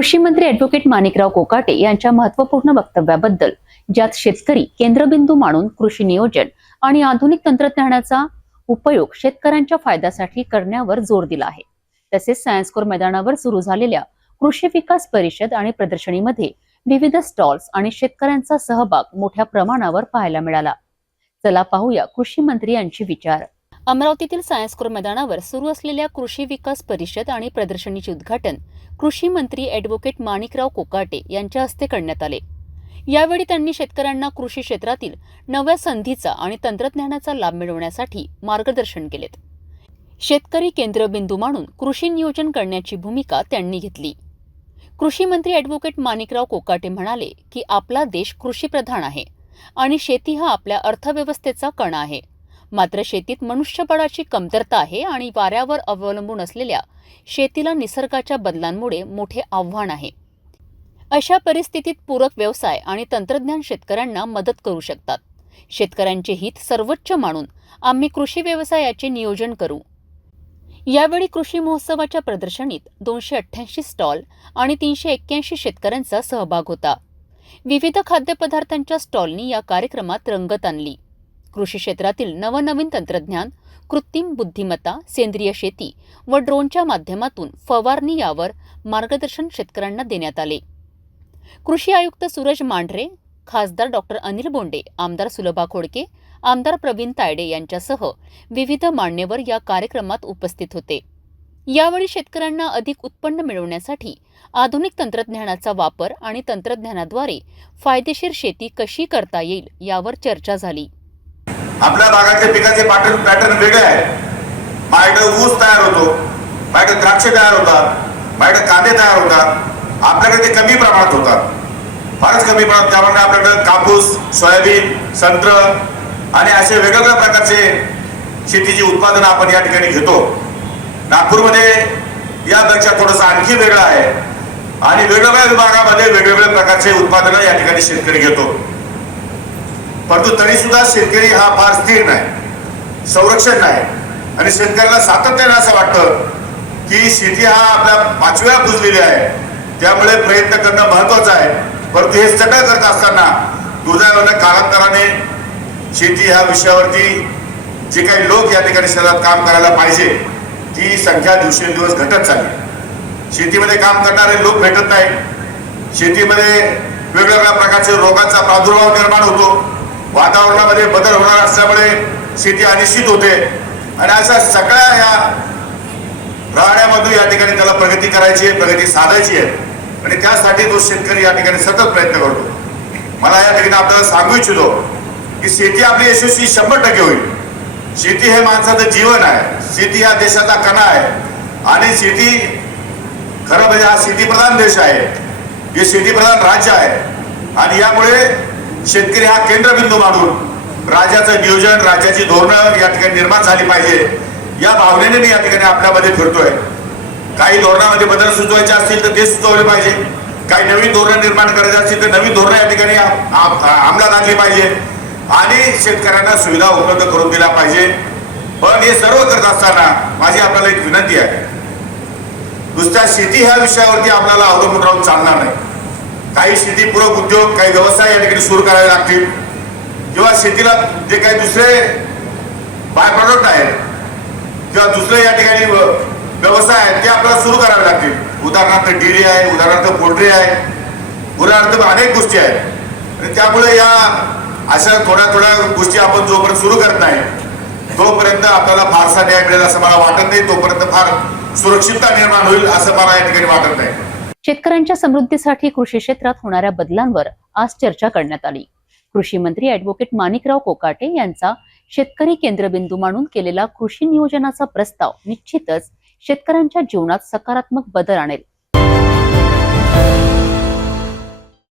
कृषी मंत्री ॲडव्होकेट माणिकराव कोकाटे यांच्या महत्त्वपूर्ण वक्तव्याबद्दल, ज्यात शेतकरी केंद्रबिंदू मानून कृषी नियोजन आणि आधुनिक तंत्रज्ञानाचा उपयोग शेतकऱ्यांच्या फायद्यासाठी करण्यावर जोर दिला आहे. तसेच सायन्स कोर मैदानावर सुरू झालेल्या कृषी विकास परिषद आणि प्रदर्शनीमध्ये विविध स्टॉल्स आणि शेतकऱ्यांचा सहभाग मोठ्या प्रमाणावर पाहायला मिळाला. चला पाहूया कृषी मंत्री यांचे विचार. अमरावतीतील सायन्स कोर मैदानावर सुरू असलेल्या कृषी विकास परिषद आणि प्रदर्शनीचे उद्घाटन कृषी मंत्री ॲडव्होकेट माणिकराव कोकाटे यांच्या हस्ते करण्यात आले. यावेळी त्यांनी शेतकऱ्यांना कृषी क्षेत्रातील नव्या संधीचा आणि तंत्रज्ञानाचा लाभ मिळवण्यासाठी मार्गदर्शन केलेत. शेतकरी केंद्रबिंदू मानून कृषी नियोजन करण्याची भूमिका त्यांनी घेतली. कृषी मंत्री ॲडव्होकेट माणिकराव कोकाटे म्हणाले की आपला देश कृषीप्रधान आहे आणि शेती हा आपल्या अर्थव्यवस्थेचा कणा आहे. मात्र शेतीत मनुष्यबळाची कमतरता आहे आणि वाऱ्यावर अवलंबून असलेल्या शेतीला निसर्गाच्या बदलांमुळे मोठे आव्हान आहे. अशा परिस्थितीत पूरक व्यवसाय आणि तंत्रज्ञान शेतकऱ्यांना मदत करू शकतात. शेतकऱ्यांचे हित सर्वोच्च मानून आम्ही कृषी व्यवसायाचे नियोजन करू. यावेळी कृषी महोत्सवाच्या प्रदर्शनीत 288 स्टॉल आणि 381 शेतकऱ्यांचा सहभाग होता. विविध खाद्यपदार्थांच्या स्टॉलनी या कार्यक्रमात रंगत आणली. कृषी क्षेत्रातील नवनवीन तंत्रज्ञान, कृत्रिम बुद्धिमत्ता, सेंद्रिय शेती व ड्रोनच्या माध्यमातून फवारणी यावर मार्गदर्शन शेतकऱ्यांना देण्यात आले. कृषी आयुक्त सूरज मांढरे, खासदार डॉक्टर अनिल बोंडे, आमदार सुलभा खोडके, आमदार प्रवीण तायडे यांच्यासह विविध मान्यवर या कार्यक्रमात उपस्थित होते. यावेळी शेतकऱ्यांना अधिक उत्पन्न मिळवण्यासाठी आधुनिक तंत्रज्ञानाचा वापर आणि तंत्रज्ञानाद्वारे फायदेशीर शेती कशी करता येईल यावर चर्चा झाली. आपल्या भागातल्या पिकाचे पॅटर्न वेगळे आहे. माझ्याकडे ऊस तयार होतो, माझ्याकडे द्राक्ष तयार होतात, माझ्याकडे कांदे तयार होतात. आपल्याकडे ते कमी प्रमाणात होतात, फारच कमी प्रमाणात. त्यामुळे आपल्याकडे कापूस, सोयाबीन, संत्र आणि असे वेगवेगळ्या प्रकारचे शेतीची उत्पादनं आपण या ठिकाणी घेतो. नागपूरमध्ये यापेक्षा थोडंसं आणखी वेगळं आहे आणि वेगवेगळ्या विभागामध्ये वेगवेगळ्या प्रकारचे उत्पादनं या ठिकाणी शेतकरी घेतो. परंतु तरी सुद्धा शेतकरी हा फार स्थिर नाही, संरक्षण नाही आणि शेतकऱ्याला सातत्याने असं वाटतं की शेती हा आपल्या 5व्या पुजलेली आहे, त्यामुळे प्रयत्न करणं महत्वाचं आहे. परंतु हे सगळं करत असताना दुर्दैवाने कालांतराने शेती ह्या विषयावरती जे काही लोक या ठिकाणी शहरात काम करायला पाहिजे ती संख्या दिवसेंदिवस घटत चालली. शेतीमध्ये काम करणारे लोक भेटत नाही. शेतीमध्ये वेगवेगळ्या प्रकारच्या रोगांचा प्रादुर्भाव निर्माण होतो. वातावरणामध्ये बदल होणार असल्यामुळे शेती अनिश्चित होते आणि अशा सगळ्या या राहण्यामधून या ठिकाणी त्याला प्रगती करायची आहे, प्रगती साधायची आहे आणि त्यासाठी तो शेतकरी या ठिकाणी सतत प्रयत्न करतो. मला या ठिकाणी आपल्याला सांगू इच्छितो की शेती आपली यशस्वी 100% होईल. शेती हे माणसाचं जीवन आहे, शेती हा देशाचा कणा आहे आणि शेती खरं म्हणजे हा शेतीप्रधान देश आहे, हे शेतीप्रधान राज्य आहे आणि यामुळे शेतकरी हा केंद्रबिंदू मानून राज्याचं नियोजन, राज्याची धोरणं या ठिकाणी निर्माण झाली पाहिजे या भावनेने मी या ठिकाणी आपल्यामध्ये फिरतोय. काही धोरणामध्ये बदल सुचवायचे असतील तर ते सुचवले पाहिजे, काही नवीन धोरणं निर्माण करायची असतील तर नवीन धोरणं या ठिकाणी अंमलात आणली पाहिजे आणि शेतकऱ्यांना सुविधा उपलब्ध करून दिल्या पाहिजे. पण हे सर्व करत असताना माझी आपल्याला एक विनंती आहे, नुसत्या शेती ह्या विषयावरती आपल्याला अवलंबून राहून चालणार नाही. काही शेतीपूरक उद्योग, काही व्यवसाय या ठिकाणी सुरू करावे लागतील किंवा शेतीला जे काही दुसरे बाय प्रोडक्ट आहेत किंवा दुसरे या ठिकाणी व्यवसाय आहेत ते आपल्याला सुरू करावे लागतील. उदाहरणार्थ डेअरी आहे, उदाहरणार्थ पोल्ट्री आहे, उदाहरणार्थ अनेक गोष्टी आहेत आणि त्यामुळे या अशा थोड्या गोष्टी आपण जोपर्यंत सुरू करत नाही तोपर्यंत आपल्याला फारसा न्याय मिळेल असं मला वाटत नाही. तोपर्यंत फार सुरक्षितता निर्माण होईल असं मला या ठिकाणी वाटत नाही. शेतकऱ्यांच्या समृद्धीसाठी कृषी क्षेत्रात होणाऱ्या बदलांवर आज चर्चा करण्यात आली. कृषी मंत्री ॲडव्होकेट माणिकराव कोकाटे यांचा शेतकरी केंद्रबिंदू मानून केलेला कृषी नियोजनाचा प्रस्ताव निश्चितच शेतकऱ्यांच्या जीवनात सकारात्मक बदल आणेल.